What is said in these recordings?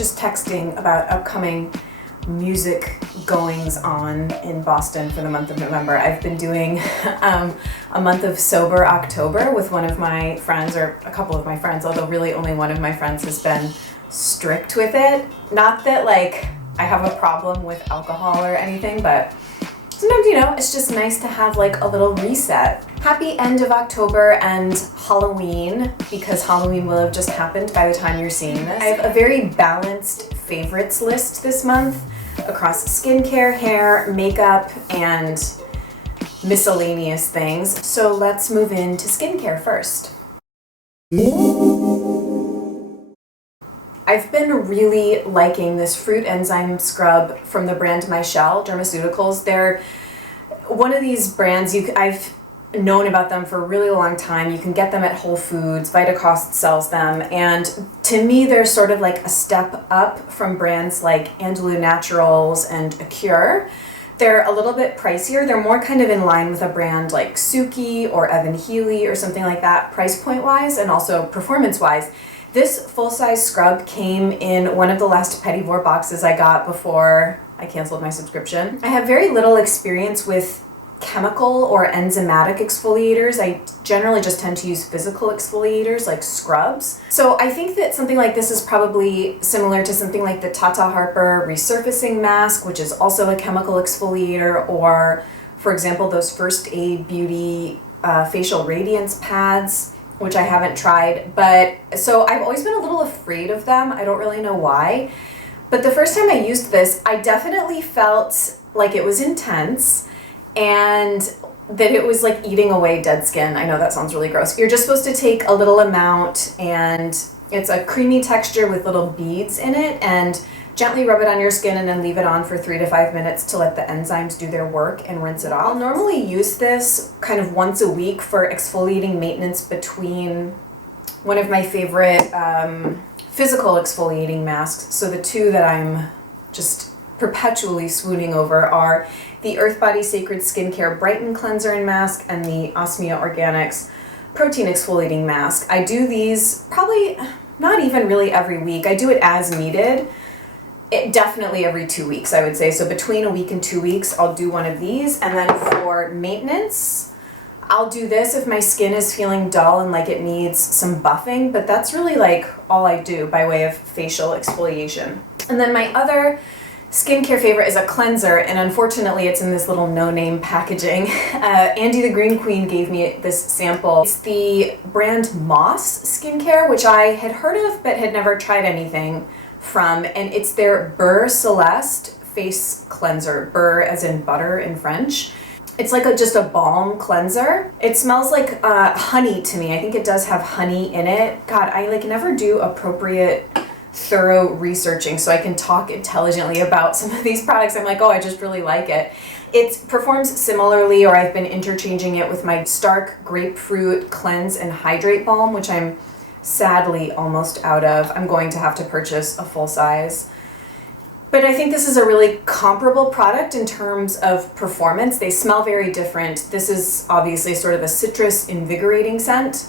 just texting about upcoming music goings on in Boston for the month of November. I've been doing a month of sober October with one of my friends, or a couple of my friends, although really only one of my friends has been strict with it. Not that like I have a problem with alcohol or anything, but sometimes, you know, it's just nice to have like a little reset. Happy end of October and Halloween, because Halloween will have just happened by the time you're seeing this. I have a very balanced favorites list this month across skincare, hair, makeup, and miscellaneous things. So let's move into skincare first. I've been really liking this fruit enzyme scrub from the brand Michelle Dermaceuticals. They're one of these brands I've known about them for a really long time. You can get them at Whole Foods. Vitacost sells them, and to me they're sort of like a step up from brands like Andalou Naturals and Acure. They're a little bit pricier. They're more kind of in line with a brand like Suki or Evan Healy or something like that, price point wise and also performance wise. This full-size scrub came in one of the last Petit Vour boxes I got before I canceled my subscription. I have very little experience with chemical or enzymatic exfoliators. I generally just tend to use physical exfoliators like scrubs. So I think that something like this is probably similar to something like the Tata Harper resurfacing mask, which is also a chemical exfoliator, or for example, those First Aid Beauty facial radiance pads, which I haven't tried. But so I've always been a little afraid of them. I don't really know why. But the first time I used this, I definitely felt like it was intense and that it was like eating away dead skin. I know that sounds really gross. You're just supposed to take a little amount, and it's a creamy texture with little beads in it, and gently rub it on your skin and then leave it on for 3 to 5 minutes to let the enzymes do their work and rinse it off. I'll normally use this kind of once a week for exfoliating maintenance between one of my favorite physical exfoliating masks. So the two that I'm just perpetually swooning over are the Earth Body Sacred Skincare Brighten Cleanser and Mask and the Osmia Organics Protein Exfoliating Mask. I do these probably not even really every week. I do it as needed. Definitely every 2 weeks, I would say. So between a week and 2 weeks, I'll do one of these. And then for maintenance, I'll do this if my skin is feeling dull and like it needs some buffing, but that's really like all I do by way of facial exfoliation. And then my other skincare favorite is a cleanser, and unfortunately it's in this little no-name packaging. Andy the Green Queen gave me this sample. It's the brand Moss Skincare, which I had heard of but had never tried anything from, and it's their Beurre Celeste face cleanser. Beurre as in butter in French. It's like just a balm cleanser. It smells like honey to me. I think it does have honey in it. God, I like never do appropriate thorough researching so I can talk intelligently about some of these products. I'm like, oh, I just really like it. It performs similarly, or I've been interchanging it with my Stark Grapefruit Cleanse and Hydrate Balm, which I'm sadly almost out of. I'm going to have to purchase a full size. But I think this is a really comparable product in terms of performance. They smell very different. This is obviously sort of a citrus invigorating scent,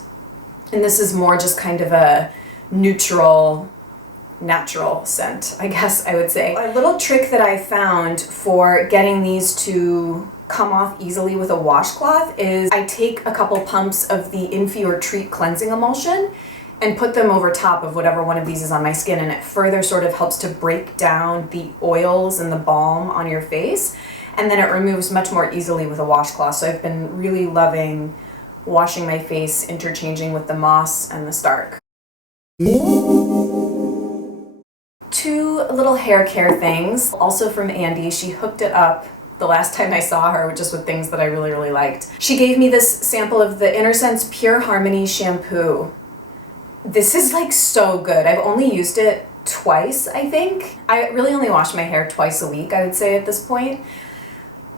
and this is more just kind of a neutral, natural scent, I guess I would say. A little trick that I found for getting these to come off easily with a washcloth is I take a couple pumps of the Infi or Treat cleansing emulsion and put them over top of whatever one of these is on my skin, and it further sort of helps to break down the oils and the balm on your face, and then it removes much more easily with a washcloth. So I've been really loving washing my face, interchanging with the Moss and the Stark. Two little hair care things, also from Andy. She hooked it up the last time I saw her just with things that I really, really liked. She gave me this sample of the InnerSense Pure Harmony shampoo. This is like so good. I've only used it twice, I think. I really only wash my hair twice a week, I would say at this point.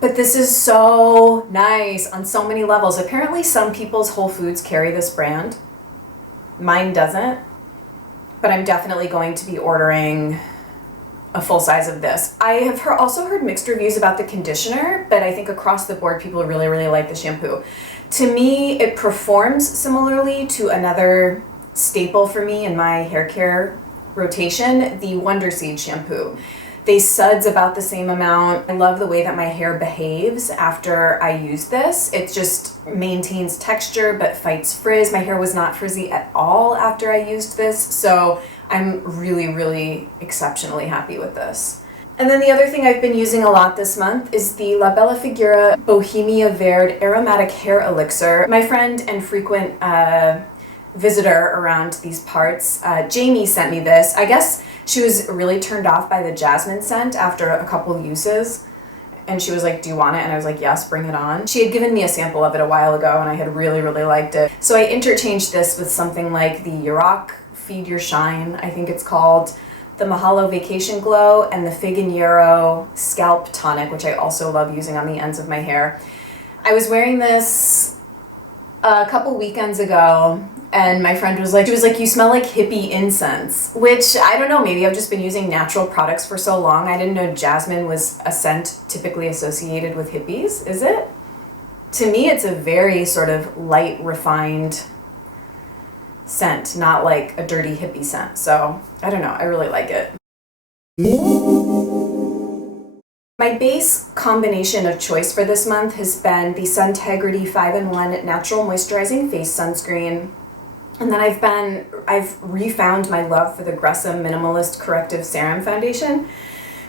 But this is so nice on so many levels. Apparently some people's Whole Foods carry this brand. Mine doesn't. But I'm definitely going to be ordering a full size of this. I have also heard mixed reviews about the conditioner, but I think across the board people really, really like the shampoo. To me, it performs similarly to another staple for me in my hair care rotation the Wonder Seed shampoo. They suds about the same amount. I love the way that my hair behaves after I use this. It just maintains texture but fights frizz. My hair was not frizzy at all after I used this, so I'm really exceptionally happy with this. And then the other thing I've been using a lot this month is the La Bella Figura Bohemia Verde Aromatic Hair Elixir. My friend and frequent visitor around these parts, Jamie, sent me this. I guess she was really turned off by the jasmine scent after a couple uses, and she was like, do you want it? And I was like, yes, bring it on. She had given me a sample of it a while ago and I had really liked it. So I interchanged this with something like the Yurok Feed Your Shine, I think it's called, the Mahalo Vacation Glow, and the Fig and Yarrow Scalp Tonic, which I also love using on the ends of my hair. I was wearing this a couple weekends ago, and my friend was like, you smell like hippie incense, which I don't know, maybe I've just been using natural products for so long. I didn't know jasmine was a scent typically associated with hippies, is it? To me, it's a very sort of light, refined scent, not like a dirty hippie scent. So I don't know, I really like it. My base combination of choice for this month has been the Suntegrity 5-in-1 Natural Moisturizing Face Sunscreen. And then I've refound my love for the Gressa Minimalist Corrective Serum Foundation.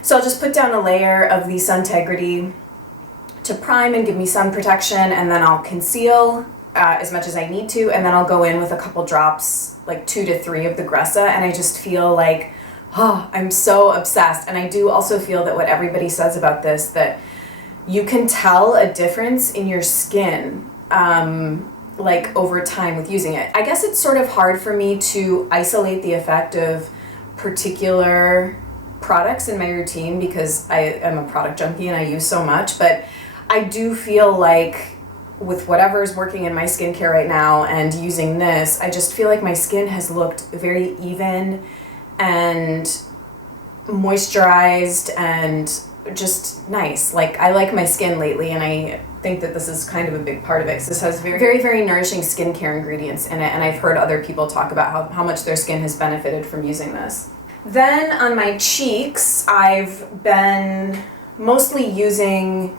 So I'll just put down a layer of the Suntegrity to prime and give me sun protection, and then I'll conceal as much as I need to, and then I'll go in with a couple drops, like 2 to 3 of the Gressa, and I just feel like, oh, I'm so obsessed. And I do also feel that what everybody says about this, that you can tell a difference in your skin like over time with using it. I guess it's sort of hard for me to isolate the effect of particular products in my routine because I am a product junkie and I use so much, but I do feel like with whatever's working in my skincare right now and using this, I just feel like my skin has looked very even and moisturized and just nice. Like, I like my skin lately, and I think that this is kind of a big part of it. This has very nourishing skincare ingredients in it, and I've heard other people talk about how much their skin has benefited from using this. Then on my cheeks, I've been mostly using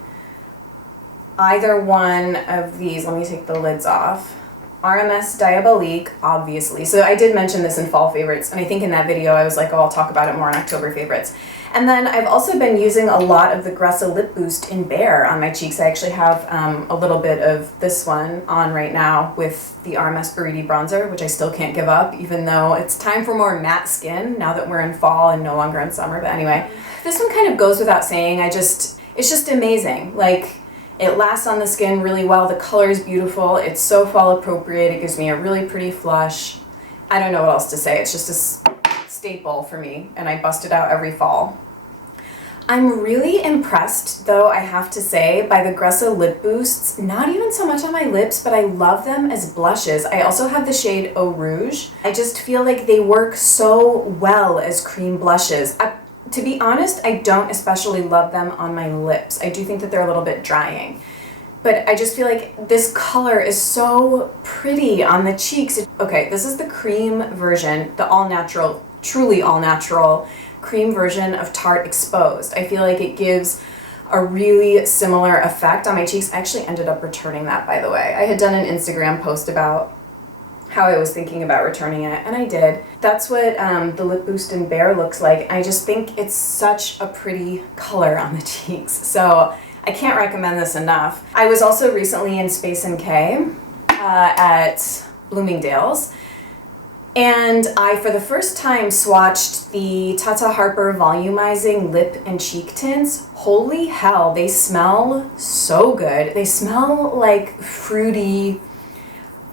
either one of these. Let me take the lids off. RMS Diabolique, obviously. So I did mention this in fall favorites, and I think in that video I was like, oh, I'll talk about it more in October favorites. And then I've also been using a lot of the Gressa Lip Boost in Bare on my cheeks. I actually have a little bit of this one on right now with the RMS Buriti bronzer, which I still can't give up, even though it's time for more matte skin now that we're in fall and no longer in summer. But anyway, this one kind of goes without saying. It's just amazing. Like, it lasts on the skin really well. The color is beautiful. It's so fall appropriate. It gives me a really pretty flush. I don't know what else to say. It's just a staple for me, and I bust it out every fall. I'm really impressed, though, I have to say, by the Gressa Lip Boosts. Not even so much on my lips, but I love them as blushes. I also have the shade Eau Rouge. I just feel like they work so well as cream blushes. To be honest, I don't especially love them on my lips. I do think that they're a little bit drying. But I just feel like this color is so pretty on the cheeks. Okay, this is the cream version, the all-natural, truly all-natural cream version of Tarte Exposed. I feel like it gives a really similar effect on my cheeks. I actually ended up returning that, by the way. I had done an Instagram post about how I was thinking about returning it, and I did. That's what the Lip Boost in Bare looks like. I just think it's such a pretty color on the cheeks, so I can't recommend this enough. I was also recently in Space NK at Bloomingdale's, and I, for the first time, swatched the Tata Harper Volumizing Lip and Cheek Tints. Holy hell, they smell so good. They smell like fruity,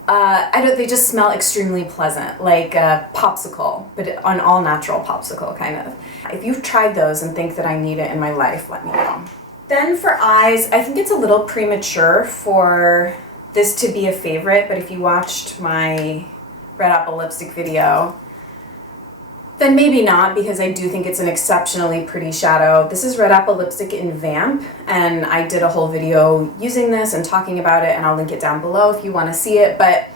they just smell extremely pleasant, like a popsicle, but an all-natural popsicle, kind of. If you've tried those and think that I need it in my life, let me know. Then for eyes, I think it's a little premature for this to be a favorite, but if you watched my Red Apple lipstick video, then maybe not, because I do think it's an exceptionally pretty shadow. This is Red Apple lipstick in Vamp, and I did a whole video using this and talking about it, and I'll link it down below if you want to see it. But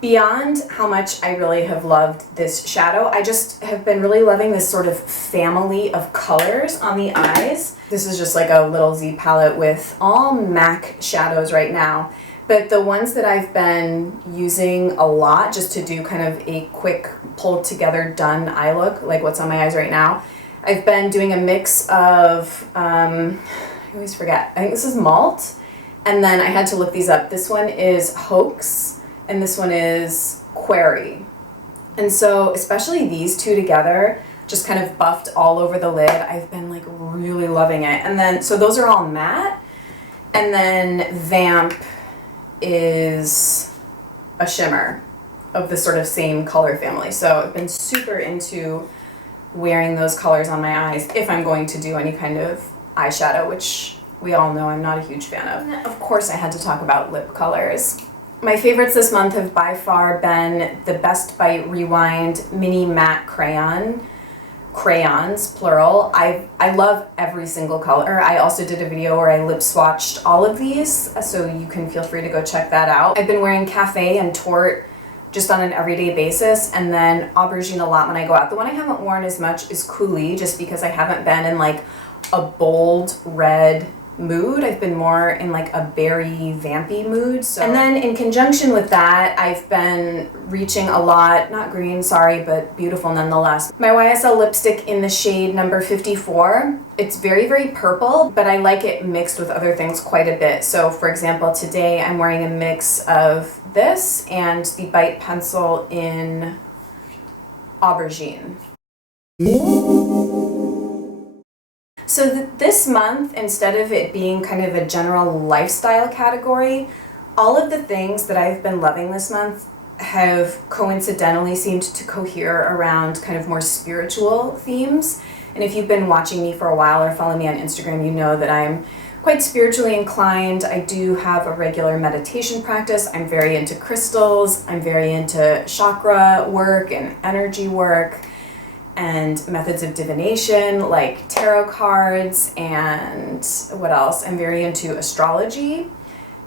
Beyond how much I really have loved this shadow, I just have been really loving this sort of family of colors on the eyes. This is just like a little Z palette with all MAC shadows right now. But the ones that I've been using a lot just to do kind of a quick pulled together done eye look, like what's on my eyes right now, I've been doing a mix of, I always forget, I think this is Malt, and then I had to look these up. This one is Hoax, and this one is Query. And so especially these two together just kind of buffed all over the lid. I've been like really loving it. And then, so those are all matte. And then Vamp is a shimmer of the sort of same color family. So I've been super into wearing those colors on my eyes if I'm going to do any kind of eyeshadow, which we all know I'm not a huge fan of. Of course I had to talk about lip colors. My favorites this month have by far been the Best Bite Rewind Mini Matte Crayons, plural. I love every single color. I also did a video where I lip swatched all of these, so you can feel free to go check that out. I've been wearing Cafe and Tort just on an everyday basis, and then Aubergine a lot when I go out. The one I haven't worn as much is Coulis, just because I haven't been in like a bold red mood. I've been more in like a berry vampy mood. So. And then in conjunction with that, I've been reaching a lot, not green, sorry, but beautiful nonetheless. My YSL lipstick in the shade number 54. It's very, very purple, but I like it mixed with other things quite a bit. So for example, today I'm wearing a mix of this and the Bite pencil in Aubergine. So this month, instead of it being kind of a general lifestyle category, all of the things that I've been loving this month have coincidentally seemed to cohere around kind of more spiritual themes. And if you've been watching me for a while or follow me on Instagram, you know that I'm quite spiritually inclined. I do have a regular meditation practice. I'm very into crystals. I'm very into chakra work and energy work and methods of divination like tarot cards, and what else? I'm very into astrology,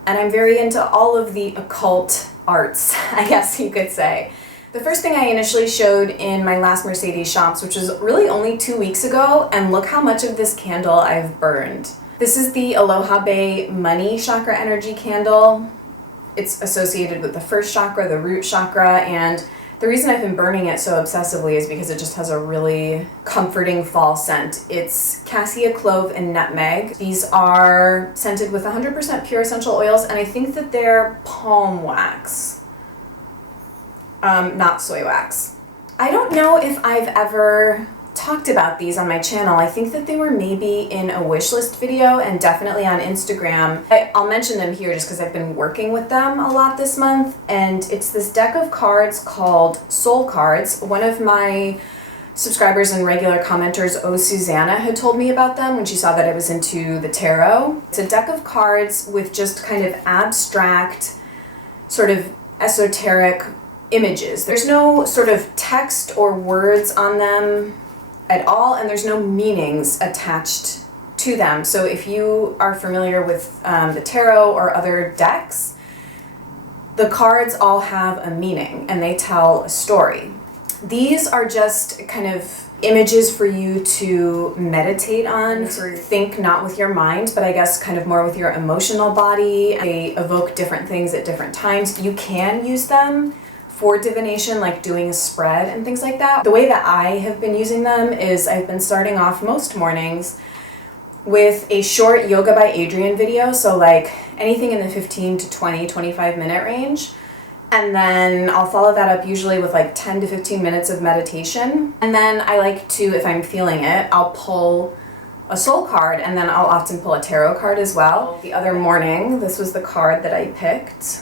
and I'm very into all of the occult arts, I guess you could say. The first thing I initially showed in my last Mercedes shops, which was really only 2 weeks ago, and look how much of this candle I've burned. This is the Aloha Bay Money Chakra Energy Candle. It's associated with the first chakra, the root chakra, and the reason I've been burning it so obsessively is because it just has a really comforting fall scent. It's cassia, clove, and nutmeg. These are scented with 100% pure essential oils, and I think that they're palm wax, not soy wax. I don't know if I've ever talked about these on my channel. I think that they were maybe in a wish list video and definitely on Instagram. I'll mention them here just because I've been working with them a lot this month, and it's this deck of cards called Soul Cards. One of my subscribers and regular commenters, O Susanna, had told me about them when she saw that I was into the tarot. It's a deck of cards with just kind of abstract, sort of esoteric images. There's no sort of text or words on them at all, and there's no meanings attached to them. So if you are familiar with the tarot or other decks, the cards all have a meaning and they tell a story. These are just kind of images for you to meditate on, to think not with your mind, but I guess kind of more with your emotional body. They evoke different things at different times. You can use them for divination, like doing a spread and things like that. The way that I have been using them is I've been starting off most mornings with a short Yoga by Adriene video, so like anything in the 15 to 20, 25 minute range. And then I'll follow that up usually with like 10 to 15 minutes of meditation. And then I like to, if I'm feeling it, I'll pull a soul card, and then I'll often pull a tarot card as well. The other morning, this was the card that I picked.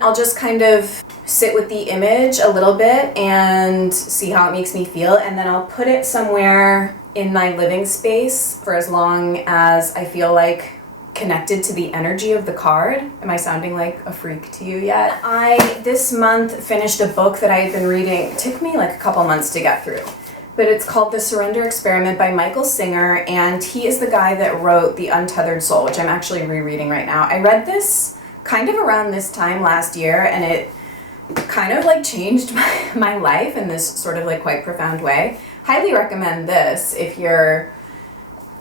I'll just kind of sit with the image a little bit and see how it makes me feel, and then I'll put it somewhere in my living space for as long as I feel like connected to the energy of the card. Am I sounding like a freak to you yet? I, this month, finished a book that I had been reading. It took me like a couple months to get through, but it's called The Surrender Experiment by Michael Singer, and he is the guy that wrote The Untethered Soul, which I'm actually rereading right now. I read this kind of around this time last year, and it kind of like changed my life in this sort of like quite profound way. Highly recommend this if you're,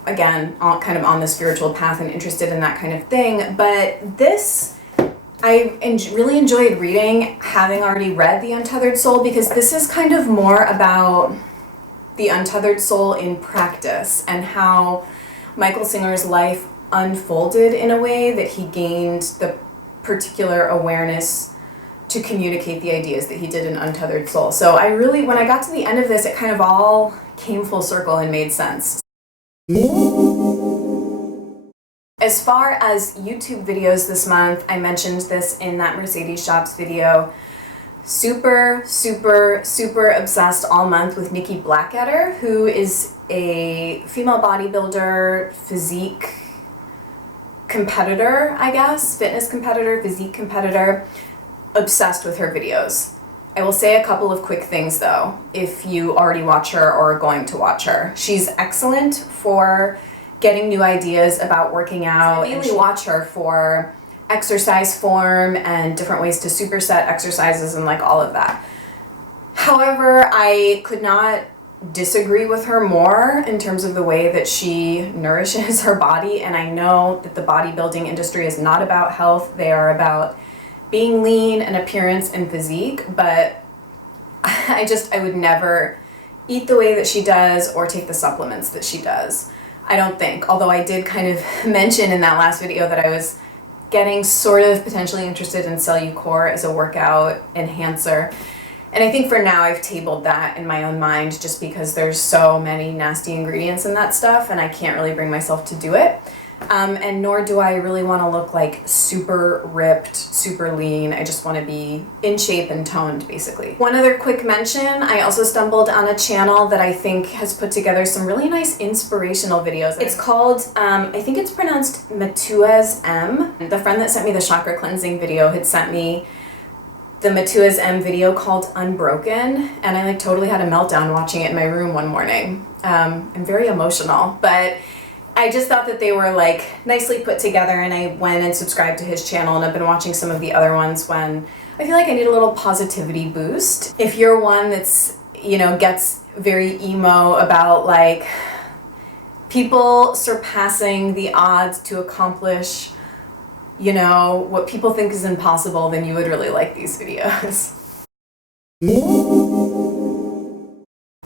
again, kind of on the spiritual path and interested in that kind of thing. But this, I really enjoyed reading, having already read The Untethered Soul, because this is kind of more about the untethered soul in practice and how Michael Singer's life unfolded in a way that he gained the particular awareness to communicate the ideas that he did in Untethered Soul. So I really, when I got to the end of this, it kind of all came full circle and made sense. As far as YouTube videos this month, I mentioned this in that Mercedes Shops video. Super, super, super obsessed all month with Nikki Blackadder, who is a female bodybuilder, physique competitor, I guess, fitness competitor, physique competitor. Obsessed with her videos. I will say a couple of quick things though, if you already watch her or are going to watch her. She's excellent for getting new ideas about working out. I mainly watch her for exercise form and different ways to superset exercises and like all of that. However, I could not disagree with her more in terms of the way that she nourishes her body, and I know that the bodybuilding industry is not about health. They are about being lean and appearance and physique, but I would never eat the way that she does or take the supplements that she does. I don't think, although I did kind of mention in that last video that I was getting sort of potentially interested in Cellucor as a workout enhancer. And I think for now I've tabled that in my own mind just because there's so many nasty ingredients in that stuff and I can't really bring myself to do it. And nor do I really want to look like super ripped, super lean. I just want to be in shape and toned, basically. One other quick mention, I also stumbled on a channel that I think has put together some really nice inspirational videos. It's called, I think it's pronounced Matua's M. The friend that sent me the chakra cleansing video had sent me the Matua's M video called Unbroken, and I like totally had a meltdown watching it in my room one morning. I'm very emotional, but I just thought that they were like nicely put together, and I went and subscribed to his channel, and I've been watching some of the other ones when I feel like I need a little positivity boost. If you're one that's, you know, gets very emo about like people surpassing the odds to accomplish, you know, what people think is impossible, then you would really like these videos.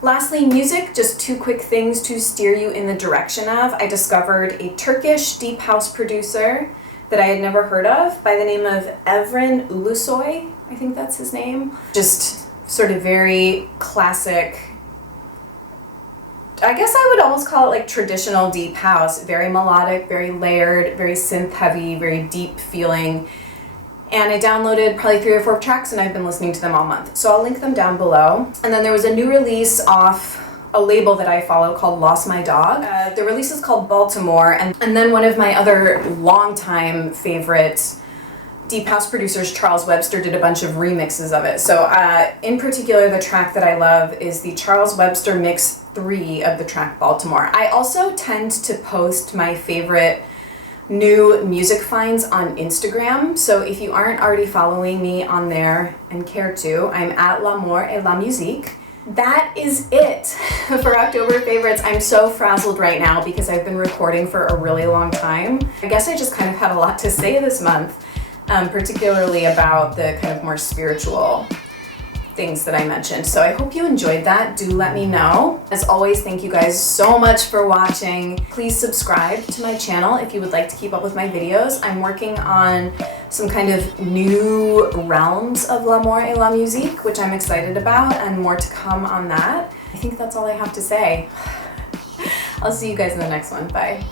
Lastly, music, just two quick things to steer you in the direction of. I discovered a Turkish deep house producer that I had never heard of by the name of Evren Ulusoy, I think that's his name. Just sort of very classic, I guess I would almost call it like traditional deep house, very melodic, very layered, very synth heavy, very deep feeling. And I downloaded probably 3 or 4 tracks and I've been listening to them all month. So I'll link them down below. And then there was a new release off a label that I follow called Lost My Dog. The release is called Baltimore. And then one of my other longtime favorite deep house producers, Charles Webster, did a bunch of remixes of it. So in particular, the track that I love is the Charles Webster mix 3 of the track Baltimore. I also tend to post my favorite new music finds on Instagram, so if you aren't already following me on there and care to, I'm at L'amour et la musique. That is it for October favorites. I'm so frazzled right now because I've been recording for a really long time. I guess I just kind of had a lot to say this month, particularly about the kind of more spiritual things that I mentioned. So I hope you enjoyed that. Do let me know. As always, thank you guys so much for watching. Please subscribe to my channel if you would like to keep up with my videos. I'm working on some kind of new realms of L'amour et la musique, which I'm excited about, and more to come on that. I think that's all I have to say. I'll see you guys in the next one. Bye.